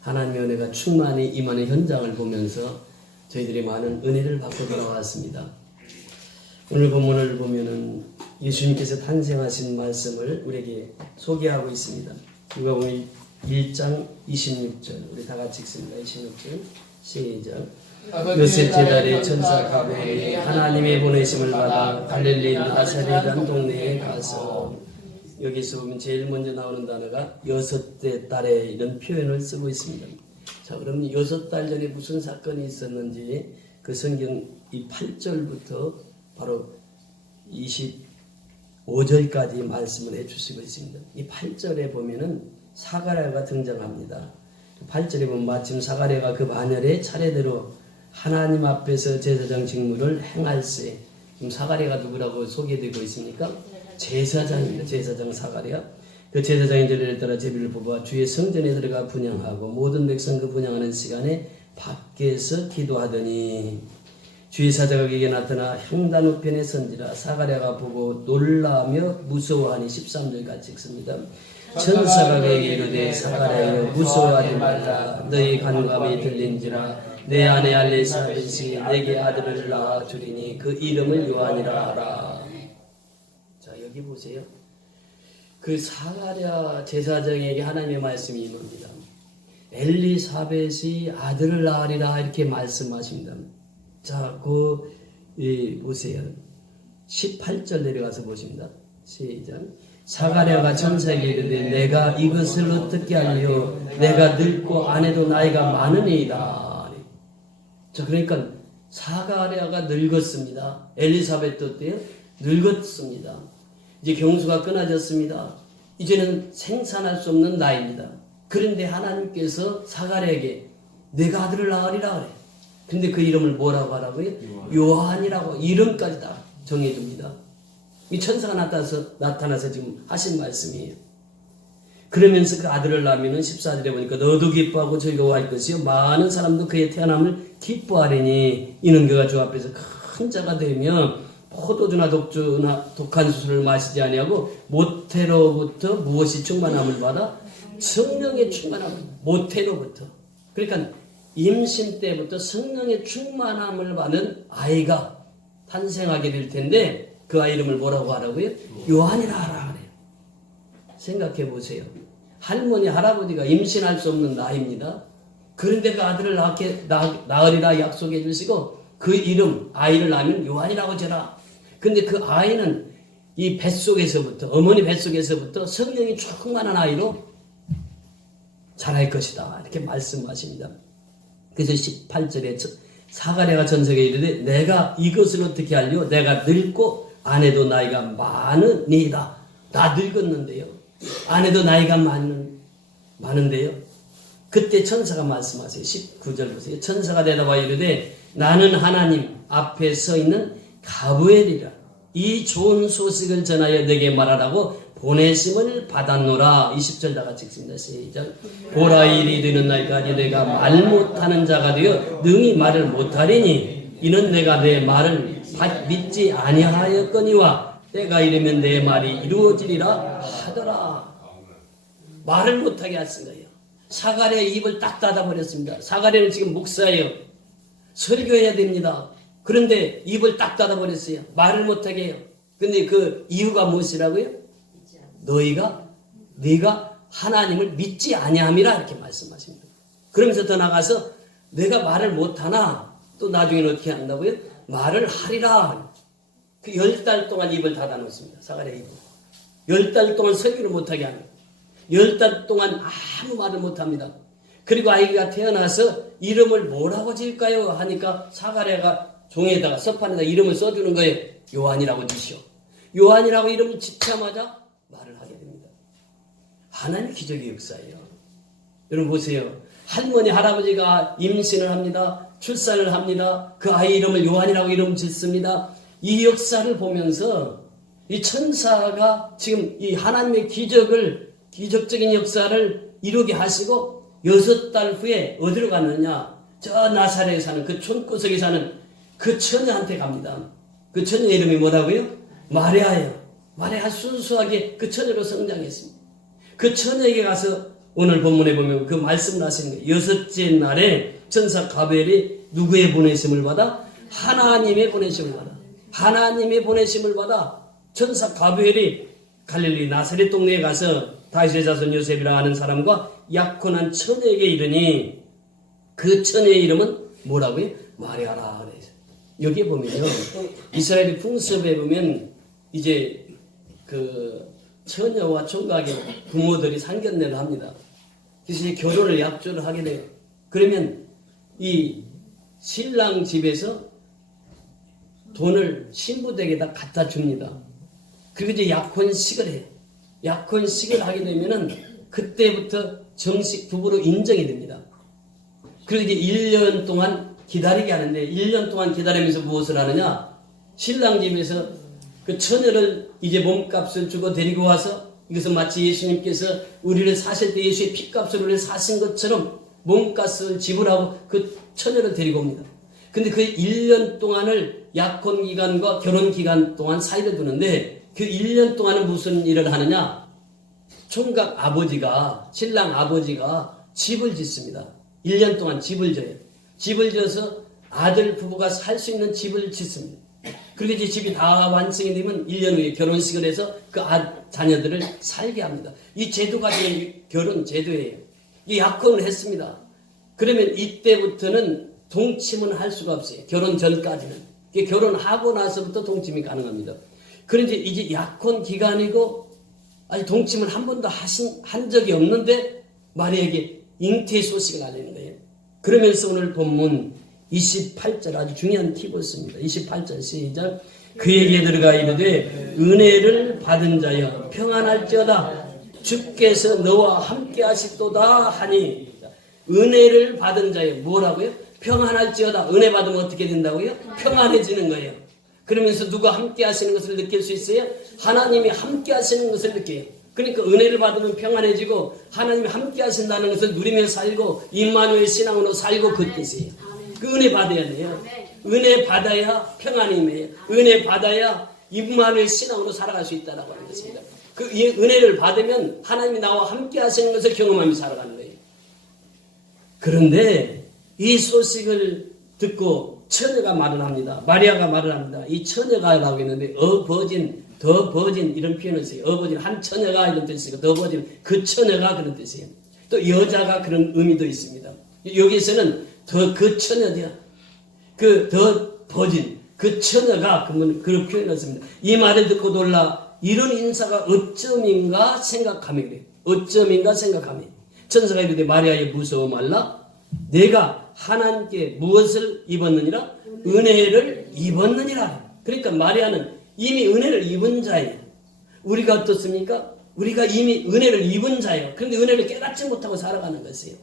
하나님의 은혜가 충만히 임하는 현장을 보면서 저희들이 많은 은혜를 받고 돌아왔습니다. 오늘 본문을 보면은 예수님께서 탄생하신 말씀을 우리에게 소개하고 있습니다. 누가복음 1장 26절 우리 다 같이 읽습니다. 26절 시작. 요셉 제자리 천사 가브리엘이 하나님의 보내심을 받아 갈릴리 나사렛이라는 동네에 가서, 여기서 보면 제일 먼저 나오는 단어가 6대 딸에 이런 표현을 쓰고 있습니다. 자, 그러면 6달 전에 무슨 사건이 있었는지 그 성경 이 8절부터 바로 25절까지 말씀을 해주시고 있습니다. 이 8절에 보면은 사가랴가 등장합니다. 8절에 보면 마침 사가랴가 그 반열에 차례대로 하나님 앞에서 제사장 직무를 행할세. 지금 사가랴가 누구라고 소개되고 있습니까? 제사장입니다. 제사장 사가랴. 그 제사장의 제례를 따라 제비를 뽑아 주의 성전에 들어가 분향하고 모든 백성 그 분향하는 시간에 밖에서 기도하더니, 주의 사자가 그에게 나타나 형단 우편에 선지라 사가랴가 보고 놀라며 무서워하니 13절 같이 읽습니다. 천사가 그에게 이르되 사가랴여 무서워하지 말라. 너희 간감이 들린지라 내 아내 엘리사벳이 내게 아들을 낳아 주리니 그 이름을 요한이라 하라. 자, 여기 보세요. 그 사가랴 제사장에게 하나님의 말씀이 임합니다. 엘리사벳이 아들을 낳으리라 이렇게 말씀하십니다. 자, 보세요. 18절 내려가서 보십니다. 시작. 사가랴가 천사에게 이르되 내가 이것을 어떻게 하리요? 내가 늙고 아내도 나이가 많으니이다. 자, 그러니까 사가랴가 늙었습니다. 엘리사벳도 어때요? 늙었습니다. 이제 경수가 끊어졌습니다. 이제는 생산할 수 없는 나이입니다. 그런데 하나님께서 사가랴에게 내가 아들을 낳으리라 그래. 근데 그 이름을 뭐라고 하라고요? 요한이라고 이름까지 다 정해줍니다. 이 천사가 나타나서 지금 하신 말씀이에요. 그러면서 그 아들을 낳으면 14절에 보니까 너도 기뻐하고 즐거워할 것이요 많은 사람도 그의 태어남을 기뻐하리니 이는 그가 주 앞에서 큰 자가 되며 포도주나 독주나 독한 수술을 마시지 아니하고 모태로부터 무엇이 충만함을 받아? 성령의 충만함을 모태로부터. 그러니까 임신 때부터 성령의 충만함을 받는 아이가 탄생하게 될 텐데 그 아이 이름을 뭐라고 하라고요? 요한이라 하라 그래요. 생각해 보세요. 할머니 할아버지가 임신할 수 없는 나이입니다. 그런데 그 아들을 낳으리라 약속해 주시고 그 이름 아이를 낳으면 요한이라고 지어라. 근데 그 아이는 이 뱃속에서부터 어머니 뱃속에서부터 성령이 충만한 아이로 자랄 것이다 이렇게 말씀하십니다. 그래서 18절에 사가랴가 천사에게 이르되 내가 이것을 어떻게 하리요? 내가 늙고 아내도 나이가 많으니이다. 나 늙었는데요. 아내도 나이가 많은데요. 그때 천사가 말씀하세요. 19절 보세요. 천사가 대답하여 이르되 나는 하나님 앞에 서 있는 가브리엘이라. 이 좋은 소식을 전하여 내게 말하라고 보내심을 받았노라. 20절 다 같이 읽습니다. 시작. 보라 일이 되는 날까지 내가 말 못하는 자가 되어 능히 말을 못하리니 이는 내가 내 말을 믿지 아니하였거니와 때가 이르면 내 말이 이루어지리라 하더라. 말을 못하게 하신 거예요. 사가랴의 입을 딱 닫아버렸습니다. 사가랴는 지금 목사예요. 설교해야 됩니다. 그런데 입을 딱 닫아버렸어요. 말을 못하게 해요. 근데 그 이유가 무엇이라고요? 네가 하나님을 믿지 아니함이라 이렇게 말씀하십니다. 그러면서 더 나가서 내가 말을 못하나 또 나중에는 어떻게 한다고요? 말을 하리라. 그 10달 동안 입을 닫아놓습니다. 사가랴 입을. 10달 동안 설교를 못하게 합니다. 10달 동안 아무 말을 못합니다. 그리고 아이가 태어나서 이름을 뭐라고 지을까요? 하니까 사가랴가 종에다가 서판에다 이름을 써주는 거예요. 요한이라고 지시오. 요한이라고 이름을 짓자마자 말을 하게 됩니다. 하나님 기적의 역사예요. 여러분 보세요. 할머니 할아버지가 임신을 합니다. 출산을 합니다. 그 아이 이름을 요한이라고 이름 짓습니다. 이 역사를 보면서 이 천사가 지금 이 하나님의 기적적인 역사를 이루게 하시고 6달 후에 어디로 갔느냐? 저 나사렛에 사는 그 촌구석에 사는 그 처녀한테 갑니다. 그 처녀 이름이 뭐라고요? 마리아예요. 마리아 순수하게 그 처녀로 성장했습니다. 그 처녀에게 가서 오늘 본문에 보면 그 말씀을 하시는 거예요. 여섯째 날에 천사 가브리엘이 누구의 보내심을 받아? 하나님의 보내심을 받아. 하나님의 보내심을 받아 천사 가브리엘이 갈릴리 나사렛 동네에 가서 다윗의 자손 요셉이라 하는 사람과 약혼한 처녀에게 이르니 그 처녀의 이름은 뭐라고요? 마리아라 그래요. 여기에 보면요, 이스라엘의 풍습에 보면 이제 그 처녀와 총각의 부모들이 상견례를 합니다. 그래서 이제 결혼을 약조를 하게 돼요. 그러면 이 신랑 집에서 돈을 신부댁에다 갖다 줍니다. 그리고 이제 약혼식을 해요. 약혼식을 하게 되면은 그때부터 정식 부부로 인정이 됩니다. 그리고 이제 1년 동안 기다리게 하는데 1년 동안 기다리면서 무엇을 하느냐? 신랑 집에서 그 처녀를 이제 몸값을 주고 데리고 와서 이것은 마치 예수님께서 우리를 사실 때 예수의 피값을 우리를 사신 것처럼 몸값을 지불하고 그 처녀를 데리고 옵니다. 근데 그 1년 동안을 약혼 기간과 결혼 기간 동안 사이를 두는데 그 1년 동안은 무슨 일을 하느냐? 총각 아버지가, 신랑 아버지가 집을 짓습니다. 1년 동안 집을 져요. 집을 져서 아들 부부가 살 수 있는 집을 짓습니다. 그리고 이제 집이 다 완성이 되면 1년 후에 결혼식을 해서 그 자녀들을 살게 합니다. 이 제도가 결혼 제도예요. 이 약혼을 했습니다. 그러면 이때부터는 동침은 할 수가 없어요. 결혼 전까지는. 결혼하고 나서부터 동침이 가능합니다. 그런데 이제 약혼 기간이고 아직 동침을 한 번도 한 적이 없는데 마리아에게 잉태 소식을 알리는 거예요. 그러면서 오늘 본문 28절 아주 중요한 팁을 씁니다. 28절 시작. 그에게 들어가 이르되 은혜를 받은 자여 평안할지어다 주께서 너와 함께 하시도다 하니 은혜를 받은 자여 뭐라고요? 평안할지어다. 은혜 받으면 어떻게 된다고요? 평안해지는 거예요. 그러면서 누가 함께 하시는 것을 느낄 수 있어요? 하나님이 함께 하시는 것을 느껴요. 그러니까 은혜를 받으면 평안해지고 하나님이 함께 하신다는 것을 누리며 살고 임마누엘 신앙으로 살고 그 뜻이에요. 그 은혜 받아야 돼요. 은혜 받아야 평안이 임해요. 은혜 받아야 임마누엘 신앙으로 살아갈 수 있다라고 하는 것입니다. 그 은혜를 받으면 하나님이 나와 함께 하시는 것을 경험하며 살아가는 거예요. 그런데 이 소식을 듣고 처녀가 말을 합니다. 마리아가 말을 합니다. 이 처녀가라고 했는데 더 버진 이런 표현을 써요. 버진 한 처녀가 이런 뜻이고 더 버진 그 처녀가 그런 뜻이에요. 또 여자가 그런 의미도 있습니다. 여기서는 더 그 처녀죠. 그 더 버진 그 처녀가 그런 표현을 씁니다. 이 말을 듣고 놀라 이런 인사가 어쩌민가 생각하며 그래요. 어쩌민가 생각하며 천사가 이르되 마리아여 무서워 말라 내가 하나님께 무엇을 입었느니라? 은혜를 입었느니라. 그러니까 마리아는 이미 은혜를 입은 자예요. 우리가 어떻습니까? 우리가 이미 은혜를 입은 자예요. 그런데 은혜를 깨닫지 못하고 살아가는 것이에요.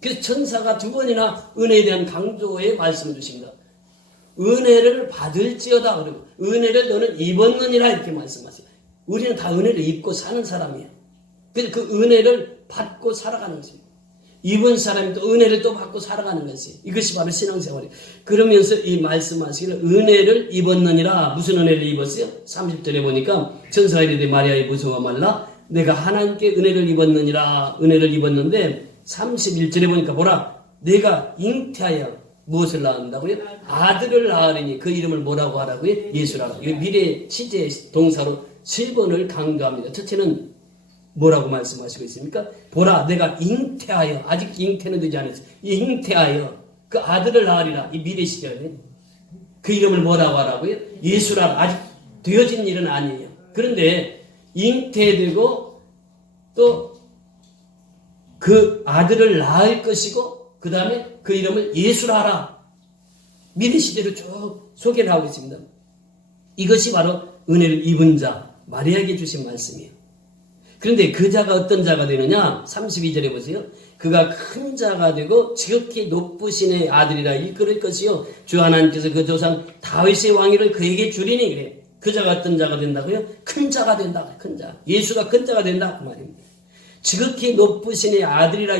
그래서 천사가 두 번이나 은혜에 대한 강조의 말씀을 주십니다. 은혜를 받을지어다. 그리고 은혜를 너는 입었느니라 이렇게 말씀하세요. 우리는 다 은혜를 입고 사는 사람이에요. 그래서 그 은혜를 받고 살아가는 것입니다. 입은 사람이 또 은혜를 또 받고 살아가는 것이에요. 이것이 바로 신앙생활이에요. 그러면서 이 말씀하시기를 은혜를 입었느니라. 무슨 은혜를 입었어요? 30절에 보니까 천사가 이르되 마리아여 무서워 말라 내가 하나님께 은혜를 입었느니라. 은혜를 입었는데 31절에 보니까 보라 내가 잉태하여 무엇을 낳는다고요? 아들을 낳으리니 그 이름을 뭐라고 하라고요? 예수라고. 이 미래 시제 동사로 세 번을 강조합니다. 첫째는 뭐라고 말씀하시고 있습니까? 보라 내가 잉태하여 아직 잉태는 되지 않았어요. 잉태하여 그 아들을 낳으리라. 이 미래 시절에 그 이름을 뭐라고 하라고요? 예수라고. 아직 되어진 일은 아니에요. 그런데 잉태되고 또 그 아들을 낳을 것이고 그 다음에 그 이름을 예수라 하라. 미래 시대로 쭉 소개를 하고 있습니다. 이것이 바로 은혜를 입은 자 마리아에게 주신 말씀이에요. 그런데 그 자가 어떤 자가 되느냐? 32절에 보세요. 그가 큰 자가 되고 지극히 높으신 의 아들이라 일컬을 것이요 주 하나님께서 그 조상 다윗의 왕위를 그에게 주리니 그래요. 그 자가 어떤 자가 된다고요? 큰 자가 된다. 큰 자. 예수가 큰 자가 된다 그 말입니다. 지극히 높으신 의 아들이라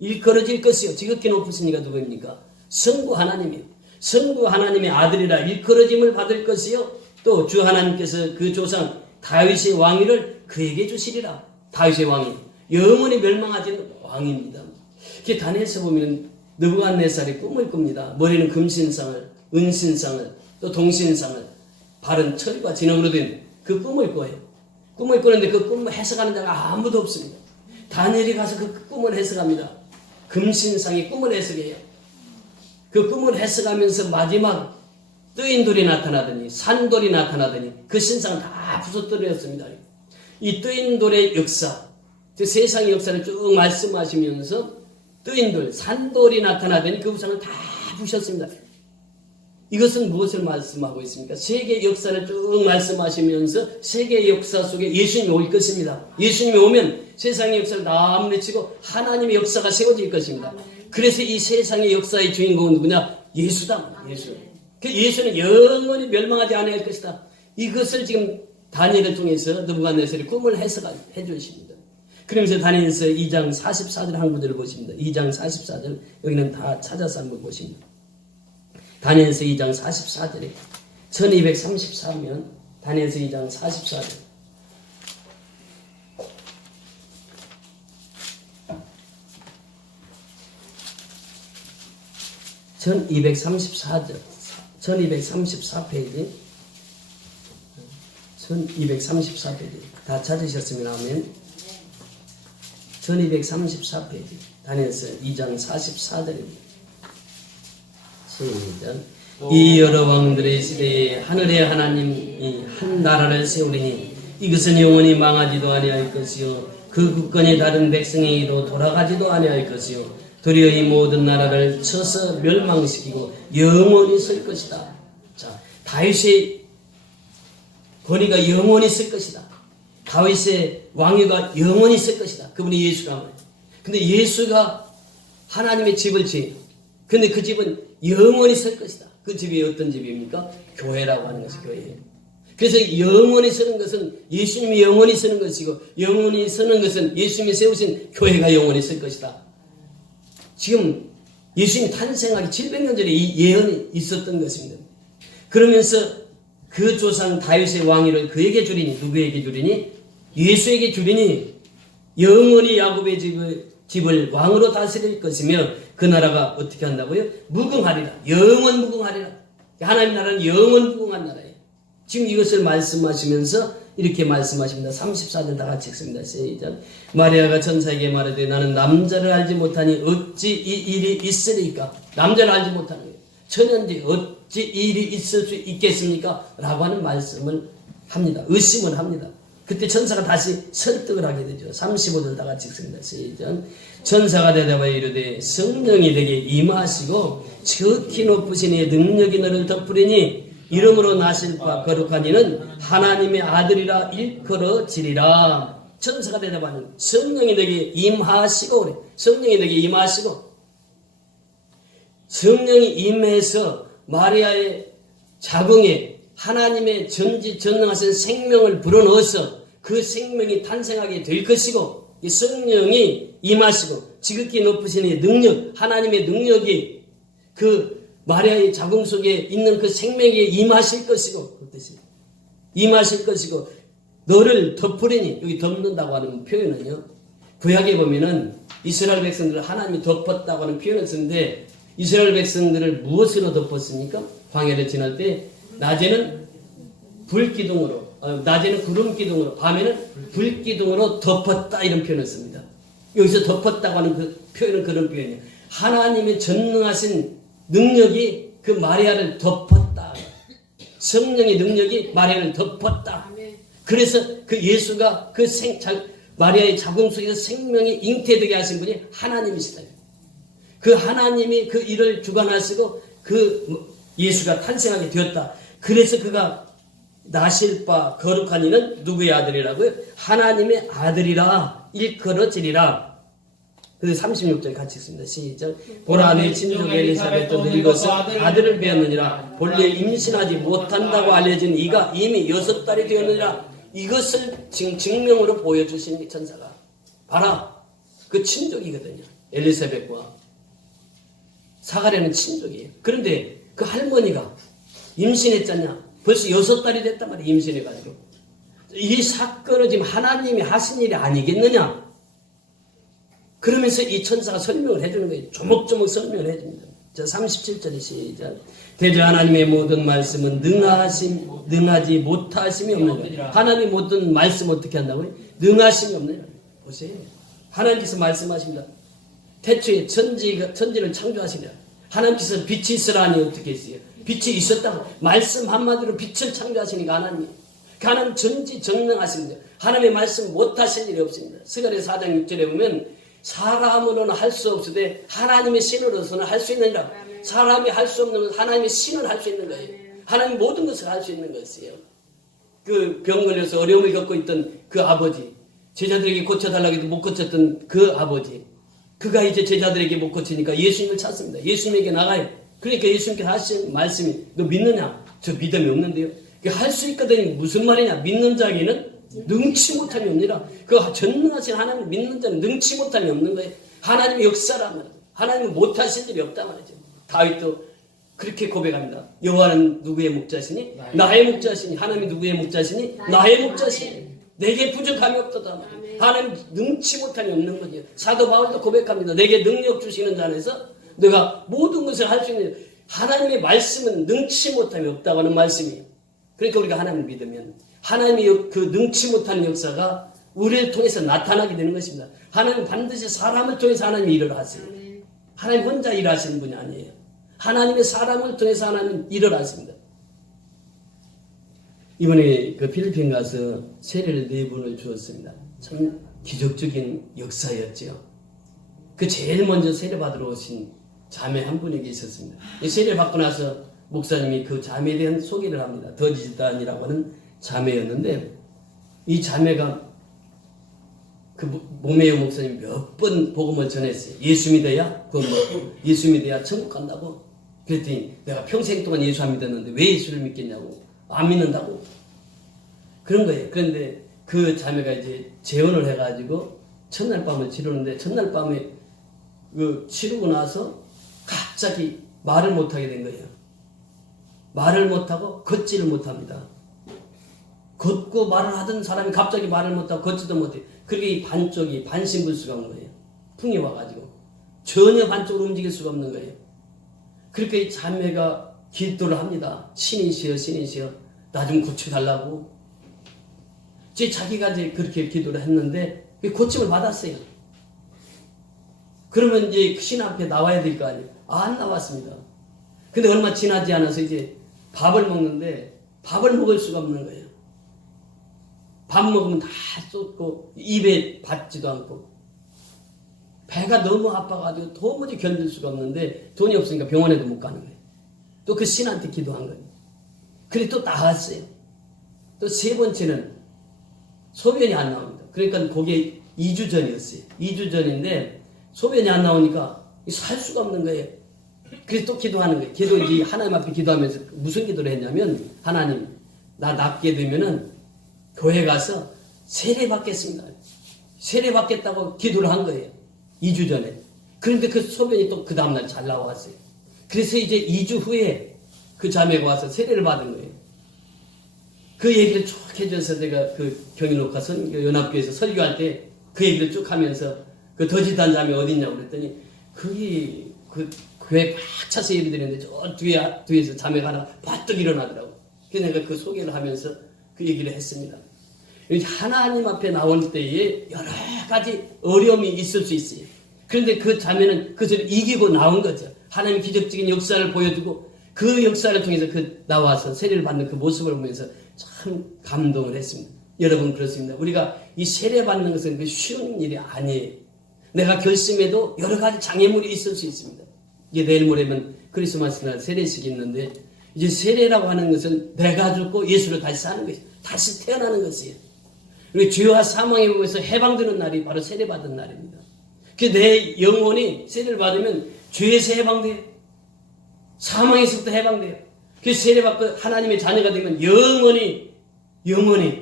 일컬어질 것이요. 지극히 높으신 이가 누구입니까? 성부 하나님이요. 성부 하나님의 아들이라 일컬어짐을 받을 것이요. 또 주 하나님께서 그 조상 다윗의 왕위를 그에게 주시리라. 다윗의 왕위. 영원히 멸망하지는 왕입니다. 이렇게 다니엘서 보면 느부갓네살이 꿈을 꿉니다. 머리는 금신상을, 은신상을, 또 동신상을, 발은 철과 진흙으로 된 그 꿈을 꿔요. 꿈을 꾸는데 그 꿈을 해석하는 자가 아무도 없습니다. 다니엘이 가서 그 꿈을 해석합니다. 금신상이 꿈을 해석해요. 그 꿈을 해석하면서 마지막 뜨인 돌이 나타나더니, 산돌이 나타나더니 그 신상은 다 부서뜨렸습니다. 이 뜨인 돌의 역사, 그 세상의 역사를 쭉 말씀하시면서 뜨인 돌, 산돌이 나타나더니 그 우상을 다 부셨습니다. 이것은 무엇을 말씀하고 있습니까? 세계 역사를 쭉 말씀하시면서 세계 역사 속에 예수님이 올 것입니다. 예수님이 오면 세상의 역사를 다 물리치고 하나님의 역사가 세워질 것입니다. 그래서 이 세상의 역사의 주인공은 누구냐? 예수다. 예수. 그 예수는 영원히 멸망하지 않을 것이다. 이것을 지금 다니엘을 통해서 느부갓네살이 꿈을 해석해 주십니다. 그러면서 다니엘서 2장 44절 한 구절을 보십니다. 2장 44절 여기는 다 찾아서 한번 보십니다. 다니엘서 2장 44절에 1234면 다니엘서 2장 44절 1234절 1234페이지 1234페이지 다 찾으셨으면 하면 1234페이지 다니엘서 2장 44절입니다. 시작. 이 여러 왕들의 시대에 하늘의 하나님이 한 나라를 세우리니 이것은 영원히 망하지도 아니할 것이요 그 국권이 다른 백성에게도 돌아가지도 아니할 것이요 도리어 이 모든 나라를 쳐서 멸망시키고 영원히 쓸 것이다. 자, 다윗의 권위가 영원히 쓸 것이다. 다윗의 왕위가 영원히 쓸 것이다. 그분이 예수가. 근데 예수가 하나님의 집을 지어요. 근데 그 집은 영원히 쓸 것이다. 그 집이 어떤 집입니까? 교회라고 하는 것이 교회예요. 그래서 영원히 쓰는 것은 예수님이 영원히 쓰는 것이고 영원히 쓰는 것은 예수님이 세우신 교회가 영원히 쓸 것이다. 지금 예수님이 탄생하기 700년 전에 이 예언이 있었던 것입니다. 그러면서 그 조상 다윗의 왕위를 그에게 주리니 누구에게 주리니? 예수에게 주리니 영원히 야곱의 집을 왕으로 다스릴 것이며 그 나라가 어떻게 한다고요? 무궁하리라. 영원 무궁하리라. 하나님 나라는 영원 무궁한 나라예요. 지금 이것을 말씀하시면서 이렇게 말씀하십니다. 34절 다 같이 읽습니다. 시작. 마리아가 천사에게 말하되 나는 남자를 알지 못하니 어찌 이 일이 있으리까? 남자를 알지 못하는 거예요. 천연지 어찌 이 일이 있을 수 있겠습니까? 라고 하는 말씀을 합니다. 의심을 합니다. 그때 천사가 다시 설득을 하게 되죠. 35절 다 같이 읽습니다. 시작. 천사가 대답하여 이르되 성령이 내게 임하시고 지극히 높으신 이의 능력이 너를 덮으리니 이름으로 나실 바 거룩한 이는 하나님의 아들이라 일컬어지리라. 천사가 대답하는 성령이 내게 임하시고 그래. 성령이 내게 임하시고 성령이 임해서 마리아의 자궁에 하나님의 전지전능하신 생명을 불어넣어서 그 생명이 탄생하게 될 것이고 이 성령이 임하시고 지극히 높으신 이 능력 하나님의 능력이 그 마리아의 자궁 속에 있는 그 생명에 임하실 것이고 그 뜻이 임하실 것이고 너를 덮으리니 여기 덮는다고 하는 표현은요 구약에 보면은 이스라엘 백성들을 하나님이 덮었다고 하는 표현을 쓰는데 이스라엘 백성들을 무엇으로 덮었습니까? 광야를 지날 때 낮에는 불기둥으로 낮에는 구름기둥으로 밤에는 불기둥으로 덮었다 이런 표현을 씁니다. 여기서 덮었다고 하는 그 표현은 그런 표현이에요. 하나님의 전능하신 능력이 그 마리아를 덮었다. 성령의 능력이 마리아를 덮었다. 그래서 그 예수가 그 마리아의 자궁 속에서 생명이 잉태되게 하신 분이 하나님이시다. 그 하나님이 그 일을 주관하시고 그 예수가 탄생하게 되었다. 그래서 그가 나실 바 거룩한 이는 누구의 아들이라고요? 하나님의 아들이라 일컬어지리라. 그 36절 같이 읽습니다. 시작. 보라 내 친족 엘리사벳도 늙어서 아들을 배었느니라. 본래 임신하지 못한다고 알려진 이가 이미 6달이 되었느니라. 이것을 지금 증명으로 보여주신 천사가 봐라 그 친족이거든요. 엘리사벳과 사가랴는 친족이에요. 그런데 그 할머니가 임신했잖냐? 벌써 6달이 됐단 말이에요. 임신해가지고. 이 사건은 지금 하나님이 하신 일이 아니겠느냐? 그러면서 이 천사가 설명을 해주는 거예요. 조목조목 설명을 해줍니다. 자, 37절에 시작. 대저 하나님의 모든 말씀은 능하지 못하심이 없는 거예요. 하나님의 모든 말씀 어떻게 한다고요? 능하심이 없는 거예요. 보세요. 하나님께서 말씀하십니다. 태초에 천지를 창조하시냐. 하나님께서 빛이 있으라니 어떻게 했어요? 빛이 있었다고. 말씀 한마디로 빛을 창조하시니까 하나님. 하나님 전지전능하십니다. 하나님의 말씀 못하실 일이 없습니다. 스가랴 4장 6절에 보면 사람으로는 할 수 없으되 하나님의 신으로서는 할 수 있느니라. 사람이 할 수 없는 것은 하나님의 신을 할 수 있는 거예요. 하나님 모든 것을 할 수 있는 것이에요. 그 병 걸려서 어려움을 겪고 있던 그 아버지, 제자들에게 고쳐달라고 해도 못 고쳤던 그 아버지, 그가 이제 제자들에게 못 고치니까 예수님을 찾습니다. 예수님에게 나가요. 그러니까 예수님께서 하신 말씀이 너 믿느냐? 저 믿음이 없는데요. 할 수 있거든요. 무슨 말이냐? 믿는 자에게는 능치 못함이 없느니라. 그 전능하신 하나님 믿는 자는 능치 못함이 없는 거예요. 하나님의 역사라면 하나님은 못하실 일이 없단 말이죠. 다윗도 그렇게 고백합니다. 여호와는 누구의 목자시니? 나의 목자시니. 하나님이 누구의 목자시니? 나의 목자시니. 내게 부족함이 없도다. 하나님 능치 못함이 없는 거죠. 사도 바울도 고백합니다. 내게 능력 주시는 자 안에서 내가 모든 것을 할 수 있는 하나님의 말씀은 능치 못함이 없다고 하는 말씀이에요. 그러니까 우리가 하나님을 믿으면 하나님의 그 능치 못한 역사가 우리를 통해서 나타나게 되는 것입니다. 하나님은 반드시 사람을 통해서 하나님이 일을 하세요. 하나님 혼자 일하시는 분이 아니에요. 하나님의 사람을 통해서 하나님 일을 하십니다. 이번에 그 필리핀 가서 세례를 4분을 주었습니다. 참 기적적인 역사였죠. 그 제일 먼저 세례 받으러 오신 자매 한 분에게 있었습니다. 세례를 받고 나서 목사님이 그 자매에 대한 소개를 합니다. 더지단이라고 하는 자매였는데 이 자매가 그 모메오 목사님 몇 번 복음을 전했어요. 예수 믿어야 예수 믿어야 천국 간다고. 그랬더니 내가 평생 동안 예수 안 믿었는데 왜 예수를 믿겠냐고. 안 믿는다고. 그런 거예요. 그런데 그 자매가 이제 재혼을 해가지고 첫날 밤을 치르는데 첫날 밤에 그 치르고 나서 갑자기 말을 못하게 된 거예요. 말을 못하고 걷지를 못합니다. 걷고 말을 하던 사람이 갑자기 말을 못하고 걷지도 못해. 그게 반쪽이 반신불수가 온 거예요. 풍이 와가지고 전혀 반쪽으로 움직일 수가 없는 거예요. 그렇게 이 자매가 기도를 합니다. 신이시여 신이시여 나 좀 고쳐달라고. 자기가 이제 그렇게 기도를 했는데 고침을 받았어요. 그러면 이제 신 앞에 나와야 될 거 아니에요. 안 나왔습니다. 근데 얼마 지나지 않아서 이제 밥을 먹는데 밥을 먹을 수가 없는 거예요. 밥 먹으면 다 쏟고 입에 받지도 않고 배가 너무 아파가지고 도무지 견딜 수가 없는데 돈이 없으니까 병원에도 못 가는 거예요. 또 그 신한테 기도한 거예요. 그래 또 나왔어요. 또 3번째는 소변이 안 나옵니다. 그러니까 그게 2주 전이었어요. 2주 전인데 소변이 안 나오니까 살 수가 없는 거예요. 그래서 또 기도하는 거예요. 이제 하나님 앞에 기도하면서 무슨 기도를 했냐면 하나님 나 낫게 되면은 교회 가서 세례 받겠습니다. 세례 받겠다고 기도를 한 거예요. 2주 전에. 그런데 그 소변이 또 그 다음날 잘 나왔어요. 그래서 이제 2주 후에 그 자매가 와서 세례를 받은 거예요. 그 얘기를 쭉 해줘서 내가 그 경인옥화 연합교회에서 설교할 때 그 얘기를 쭉 하면서 그 더지단 자매 어딨냐고 그랬더니 거기 그 교회 꽉 차서 예배 드리는데 저 뒤에서 자매가 하나 바뜩 일어나더라고. 그래서 내가 그 소개를 하면서 그 얘기를 했습니다. 하나님 앞에 나올 때에 여러 가지 어려움이 있을 수 있어요. 그런데 그 자매는 그것을 이기고 나온 거죠. 하나님의 기적적인 역사를 보여주고 그 역사를 통해서 그 나와서 세례를 받는 그 모습을 보면서 참 감동을 했습니다. 여러분 그렇습니다. 우리가 이 세례 받는 것은 그 쉬운 일이 아니에요. 내가 결심해도 여러 가지 장애물이 있을 수 있습니다. 이제 내일 모레면 크리스마스 날 세례식이 있는데 이제 세례라고 하는 것은 내가 죽고 예수로 다시 사는 것이에요. 다시 태어나는 것이에요. 우리 죄와 사망에 의해서 해방되는 날이 바로 세례 받은 날입니다. 그 내 영혼이 세례를 받으면 죄에서 해방돼요. 사망에서부터 해방돼요. 그 세례 받고 하나님의 자녀가 되면 영원히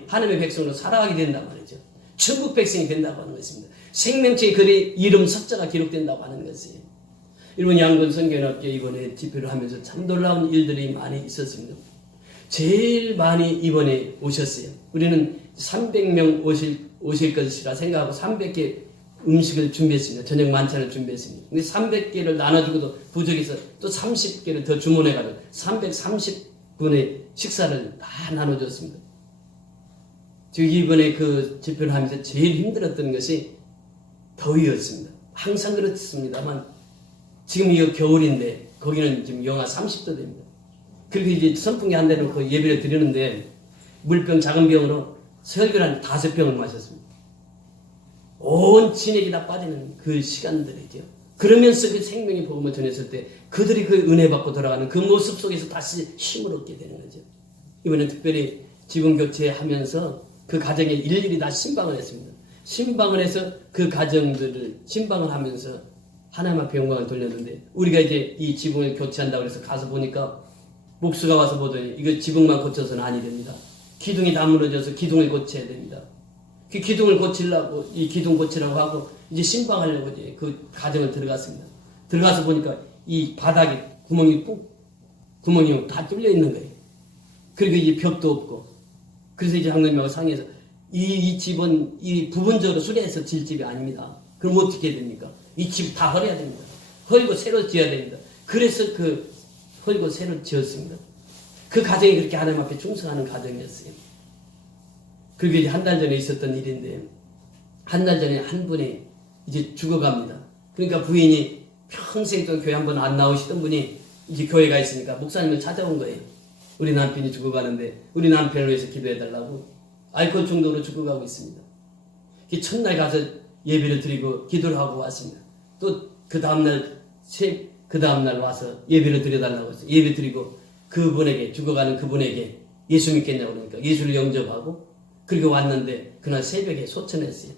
하나님의 백성으로 살아가게 된단 말이죠. 천국 백성이 된다고 하는 것입니다. 생명체의 글에 이름 석자가 기록된다고 하는 것이에요. 일본 양군 선교연합교회 이번에 집회를 하면서 참 놀라운 일들이 많이 있었습니다. 제일 많이 이번에 오셨어요. 우리는 300명 오실 것이라 생각하고 300개 음식을 준비했습니다. 저녁 만찬을 준비했습니다. 근데 300개를 나눠주고도 부족해서 또 30개를 더 주문해가지고 330분의 식사를 다 나눠줬습니다. 이번에 그 집회를 하면서 제일 힘들었던 것이 더위였습니다. 항상 그렇습니다만 지금 이거 겨울인데 거기는 지금 영하 30도 됩니다. 그리고 이제 선풍기 한 대 놓고 예배를 드리는데 물병 작은 병으로 설교를 한 5병을 마셨습니다. 온 진액이 다 빠지는 그 시간들이죠. 그러면서 그 생명의 복음을 전했을 때 그들이 그 은혜 받고 돌아가는 그 모습 속에서 다시 힘을 얻게 되는 거죠. 이번에 특별히 지분 교체하면서 그 가정에 일일이 다 신방을 했습니다. 신방을 해서 그 가정들을 신방을 하면서 하나님 앞에 영광을 돌렸는데 우리가 이제 이 지붕을 교체한다고 해서 가서 보니까 목수가 와서 보더니 이거 지붕만 고쳐서는 아니 됩니다. 기둥이 다 무너져서 기둥을 고쳐야 됩니다. 그 기둥을 고치려고 이 기둥 고치라고 하고 이제 신방하려고 이제 그 가정을 들어갔습니다. 들어가서 보니까 이 바닥에 구멍이 다 뚫려 있는 거예요. 그리고 이제 벽도 없고 그래서 이제 장로님하고 상의해서 이 집은 이 부분적으로 수리해서 질 집이 아닙니다. 그럼 어떻게 됩니까? 이 집 다 헐어야 됩니다. 헐고 새로 지어야 됩니다. 그래서 그 헐고 새로 지었습니다. 그 가정이 그렇게 하나님 앞에 충성하는 가정이었어요. 그리고 이제 한 달 전에 있었던 일인데 한 달 전에 한 분이 이제 죽어갑니다. 그러니까 부인이 평생 동안 교회 한번 안 나오시던 분이 이제 교회가 있으니까 목사님을 찾아온 거예요. 우리 남편이 죽어가는데 우리 남편을 위해서 기도해달라고. 알코올 중독으로 죽어가고 있습니다. 첫날 가서 예배를 드리고 기도를 하고 왔습니다. 또 그 다음날 와서 예배를 드려달라고 했어요. 예배 드리고 그분에게 죽어가는 그분에게 예수 믿겠냐고 그러니까 예수를 영접하고 그리고 왔는데 그날 새벽에 소천했어요.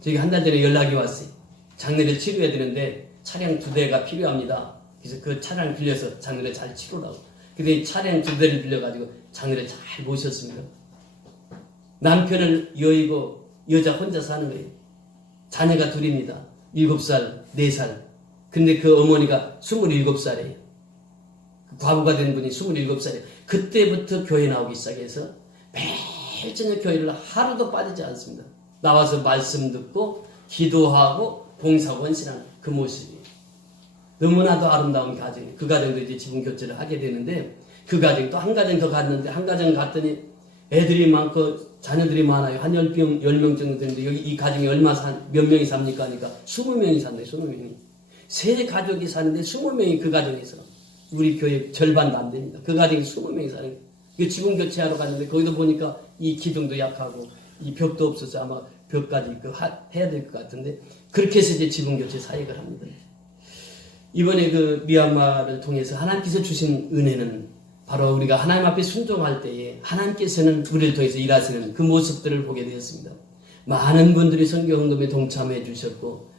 저기 한 달 전에 연락이 왔어요. 장례를 치료해야 되는데 차량 2대가 필요합니다. 그래서 그 차량을 빌려서 장례를 잘 치르라고. 근데 차량 2대를 빌려가지고 장례를 잘 모셨습니다. 남편을 여의고 여자 혼자 사는 거예요. 자녀가 둘입니다. 7살, 4살. 근데 그 어머니가 27살이에요. 과부가 된 분이 27살이에요. 그때부터 교회 나오기 시작해서 매일 저녁 교회를 하루도 빠지지 않습니다. 나와서 말씀 듣고 기도하고 봉사원신한 그 모습이 너무나도 아름다운 가정이에요. 그 가정도 이제 지분 교체를 하게 되는데 그 가정 또 한 가정 더 갔는데 한 가정 갔더니 애들이 많고 자녀들이 많아요. 한 10명 정도 되는데 여기 이 가정이 몇 명이 삽니까? 하니까 20명이 산대요. 20명이. 세 가족이 사는데 20명이 그 가정에서 우리 교회 절반도 안 됩니다. 그 가정이 20명이 사는 거예요. 그 지붕 교체하러 갔는데 거기도 보니까 이 기둥도 약하고 이 벽도 없어서 아마 벽까지 해야 될 것 같은데 그렇게 해서 이제 지붕 교체 사역을 합니다. 이번에 그 미얀마를 통해서 하나님께서 주신 은혜는 바로 우리가 하나님 앞에 순종할 때에 하나님께서는 우리를 통해서 일하시는 그 모습들을 보게 되었습니다. 많은 분들이 선교 헌금에 동참해 주셨고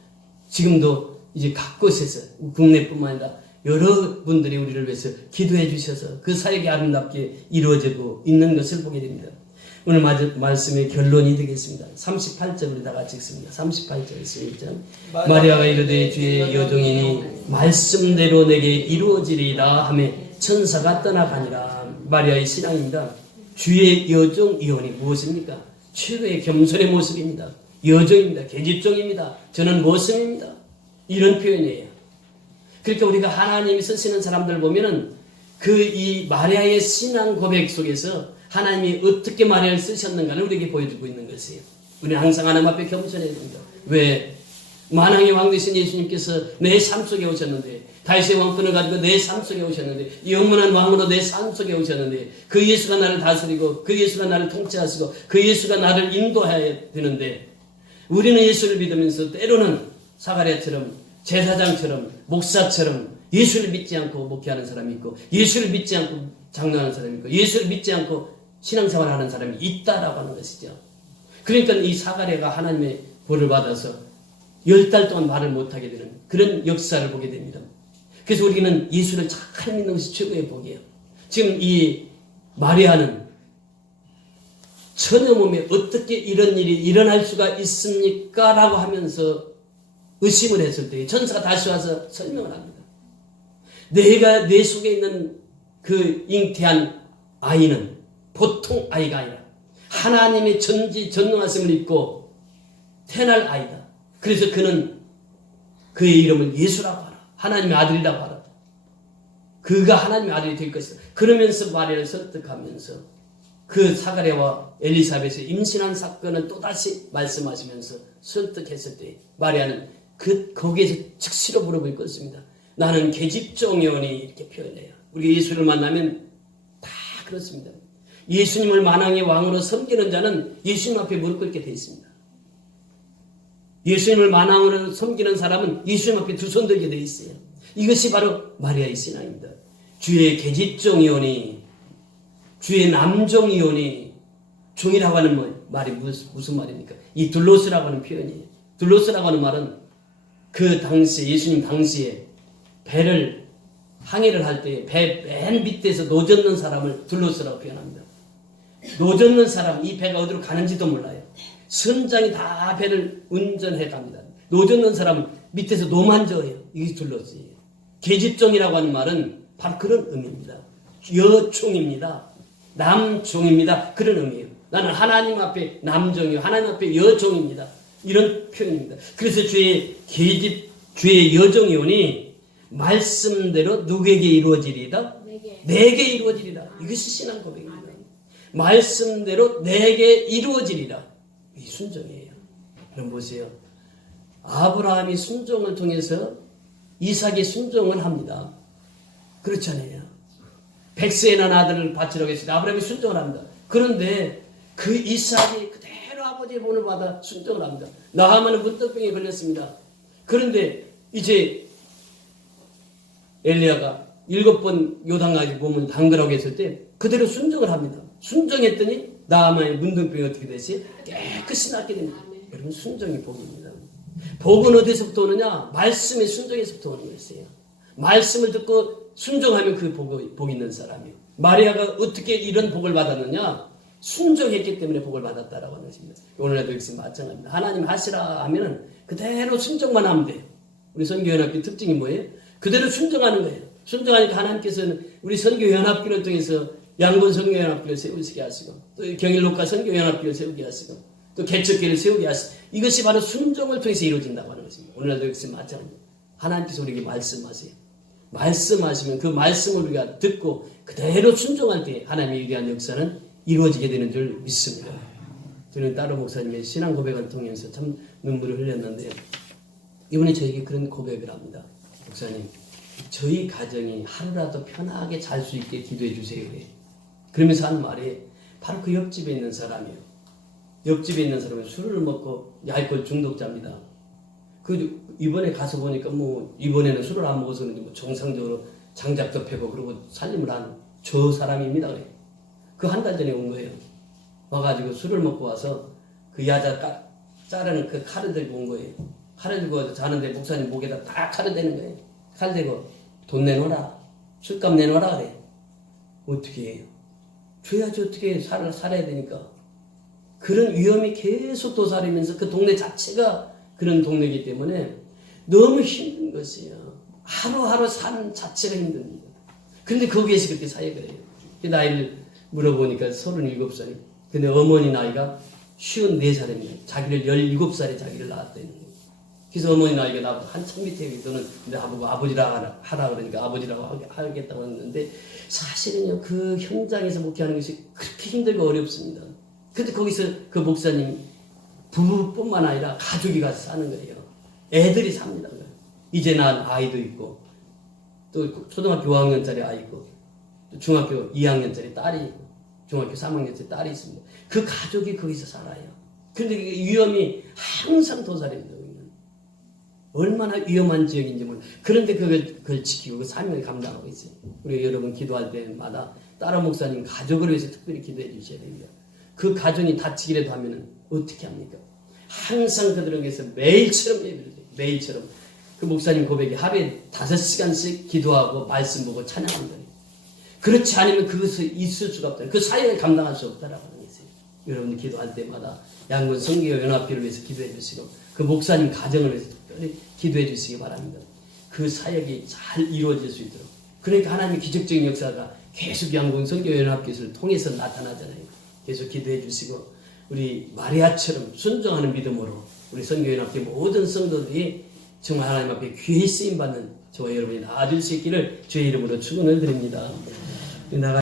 지금도 이제 각 곳에서 국내뿐만 아니라 여러분들이 우리를 위해서 기도해 주셔서 그 사역이 아름답게 이루어지고 있는 것을 보게 됩니다. 오늘 말씀의 결론이 되겠습니다. 38절 우리 다 같이 읽습니다. 38절 시작. 마리아가 이르되 주의 여종이니 말씀대로 내게 이루어지리라 하며 천사가 떠나가니라. 마리아의 신앙입니다. 주의 여종 이혼이 무엇입니까? 최고의 겸손의 모습입니다. 여종입니다. 계집종입니다. 저는 모습입니다. 이런 표현이에요. 그러니까 우리가 하나님이 쓰시는 사람들 보면은 이 마리아의 신앙 고백 속에서 하나님이 어떻게 마리아를 쓰셨는가를 우리에게 보여주고 있는 것이에요. 우리는 항상 하나님 앞에 겸손해야 됩니다. 왜? 만왕의 왕 되신 예수님께서 내 삶 속에 오셨는데 다윗의 왕권을 가지고 내 삶 속에 오셨는데 영원한 왕으로 내 삶 속에 오셨는데 그 예수가 나를 다스리고 그 예수가 나를 통치하시고 그 예수가 나를 인도해야 되는데 우리는 예수를 믿으면서 때로는 사가랴처럼 제사장처럼 목사처럼 예수를 믿지 않고 목회하는 사람이 있고 예수를 믿지 않고 장로하는 사람이 있고 예수를 믿지 않고 신앙생활하는 사람이 있다라고 하는 것이죠. 그러니까 이 사가랴가 하나님의 보를 받아서 10달 동안 말을 못하게 되는 그런 역사를 보게 됩니다. 그래서 우리는 예수를 잘 믿는 것이 최고의 복이에요. 지금 이 마리아는 처녀 몸에 어떻게 이런 일이 일어날 수가 있습니까? 라고 하면서 의심을 했을 때 천사가 다시 와서 설명을 합니다. 내 속에 있는 그 잉태한 아이는 보통 아이가 아니라 하나님의 전지전능하심을 입고 태어날 아이다. 그래서 그는 그의 이름을 예수라고 하라. 하나님의 아들이라고 하라. 그가 하나님의 아들이 될 것이다. 그러면서 마리아를 설득하면서 그 사가랴와 엘리사벳의 임신한 사건을 또다시 말씀하시면서 설득했을 때 마리아는 거기에서 즉시로 무릎을 꿇습니다. 나는 계집종이오니 이렇게 표현해요. 우리가 예수를 만나면 다 그렇습니다. 예수님을 만왕의 왕으로 섬기는 자는 예수님 앞에 무릎 꿇게 되어 있습니다. 예수님을 만왕으로 섬기는 사람은 예수님 앞에 두 손 들게 되어 있어요. 이것이 바로 마리아의 신앙입니다. 주의 계집종이오니, 주의 남종이오니, 종이라고 하는 말이 무슨 말입니까? 이 둘로스라고 하는 표현이에요. 둘로스라고 하는 말은 그 당시, 예수님 당시에 배를 항해를 할 때 배 맨 밑에서 노젓는 사람을 둘로스라고 표현합니다. 노젓는 사람, 이 배가 어디로 가는지도 몰라요. 선장이 다 배를 운전해 갑니다. 노젓는 사람은 밑에서 노만져요. 이게 둘로스예요. 계집종이라고 하는 말은 바로 그런 의미입니다. 여종입니다. 남종입니다. 그런 의미예요. 나는 하나님 앞에 남종이요, 하나님 앞에 여종입니다. 이런 표현입니다. 그래서 주의 여종이오니 말씀대로 누구에게 이루어지리이다? 내게 이루어지리라. 이것이 신앙 고백입니다. 말씀대로 내게 이루어지리라. 이 순종이에요. 그럼 보세요. 아브라함이 순종을 통해서 이삭이 순종을 합니다. 그렇잖아요. 백세의 난 아들을 바치라고 했을 때 아브라함이 순종을 합니다. 그런데 그 이삭이 그대로 아버지의 본을 받아 순종을 합니다. 나하만은 문둥병에 걸렸습니다. 그런데 이제 엘리야가 7번 요단강에 몸을 담그라고 했을 때 그대로 순종을 합니다. 순종했더니 나하만의 문둥병이 어떻게 되지? 깨끗이 낫게 됩니다. 여러분, 순종이 복입니다. 복은 어디서부터 오느냐? 말씀의 순종에서부터 오는 것이에요. 말씀을 듣고 순종하면 그 복 있는 사람이에요. 마리아가 어떻게 이런 복을 받았느냐? 순종했기 때문에 복을 받았다라고 하는 것입니다. 오늘날도 역시 마찬가지입니다. 하나님 하시라 하면은 그대로 순종만 하면 돼요. 우리 선교연합교 특징이 뭐예요? 그대로 순종하는 거예요. 순종하니까 하나님께서는 우리 선교연합교를 통해서 양곤 선교연합교를 세우게 하시고, 또 경일록가 선교연합교를 세우게 하시고, 또 개척교를 세우게 하시고, 이것이 바로 순종을 통해서 이루어진다고 하는 것입니다. 오늘날도 역시 마찬가지입니다. 하나님께서 우리에게 말씀하세요. 말씀하시면 그 말씀을 우리가 듣고 그대로 순종할 때 하나님의 위대한 역사는 이루어지게 되는 줄 믿습니다. 저는 따로 목사님의 신앙 고백을 통해서 참 눈물을 흘렸는데, 이번에 저에게 그런 고백을 합니다. 목사님, 저희 가정이 하루라도 편하게 잘 수 있게 기도해 주세요. 그러면서 한 말이 바로 그 옆집에 있는 사람이에요. 옆집에 있는 사람은 술을 먹고 알코올 중독자입니다. 이번에 가서 보니까 이번에는 술을 안 먹어서 그런지 정상적으로 장작도 패고 그러고 살림을 하는 저 사람입니다. 그래. 그 한 달 전에 온 거예요. 와가지고 술을 먹고 와서 그 야자 자르는 그 칼을 들고 온 거예요. 칼을 들고 와서 자는데 목사님 목에다 딱 칼을 대는 거예요. 칼 대고 돈 내놓으라. 술값 내놓으라 그래. 어떻게 해요? 줘야지 어떻게 살아야 되니까. 그런 위험이 계속 도사리면서 그 동네 자체가 그런 동네이기 때문에 너무 힘든 것이에요. 하루하루 산 자체가 힘듭니다. 그런데 거기에서 그렇게 사역을 해요. 나이를 물어보니까 37살이. 근데 어머니 나이가 54살입니다. 자기를 17살에 자기를 낳았다는 거예요. 그래서 어머니 나이가 나보고 한참 밑에 있더는 나보고 아버지라 하라 그러니까 아버지라고 하겠다고 했는데, 사실은요, 그 현장에서 목회하는 것이 그렇게 힘들고 어렵습니다. 근데 거기서 그 목사님 부부뿐만 아니라 가족이 가서 사는 거예요. 애들이 삽니다. 이제 난 아이도 있고, 또 초등학교 5학년짜리 아이 있고, 또 중학교 2학년짜리 딸이 있고, 중학교 3학년짜리 딸이 있습니다. 그 가족이 거기서 살아요. 근데 위험이 항상 도사립니다. 얼마나 위험한 지역인지 몰라요. 그런데 그걸 지키고 그 사명을 감당하고 있어요. 우리 여러분 기도할 때마다 따로 목사님 가족을 위해서 특별히 기도해 주셔야 됩니다. 그 가정이 다치기라도 하면 어떻게 합니까? 항상 그들을 위해서 매일처럼 예배를 해요. 매일처럼. 그 목사님 고백이 하루에 5시간씩 기도하고 말씀 보고 찬양한다. 그렇지 않으면 그것을 있을 수가 없다. 그 사역을 감당할 수 없다라고 하는 것이에요. 여러분 기도할 때마다 양군 선교연합회를 위해서 기도해 주시고, 그 목사님 가정을 위해서 특별히 기도해 주시기 바랍니다. 그 사역이 잘 이루어질 수 있도록. 그러니까 하나님의 기적적인 역사가 계속 양군 선교연합회를 통해서 나타나잖아요. 계속 기도해 주시고, 우리 마리아처럼 순종하는 믿음으로 우리 선교연합회 모든 성도들이 정말 하나님 앞에 귀히 쓰임받는 저와 여러분이 나아질 수 있기를 주의 이름으로 축원을 드립니다. 나가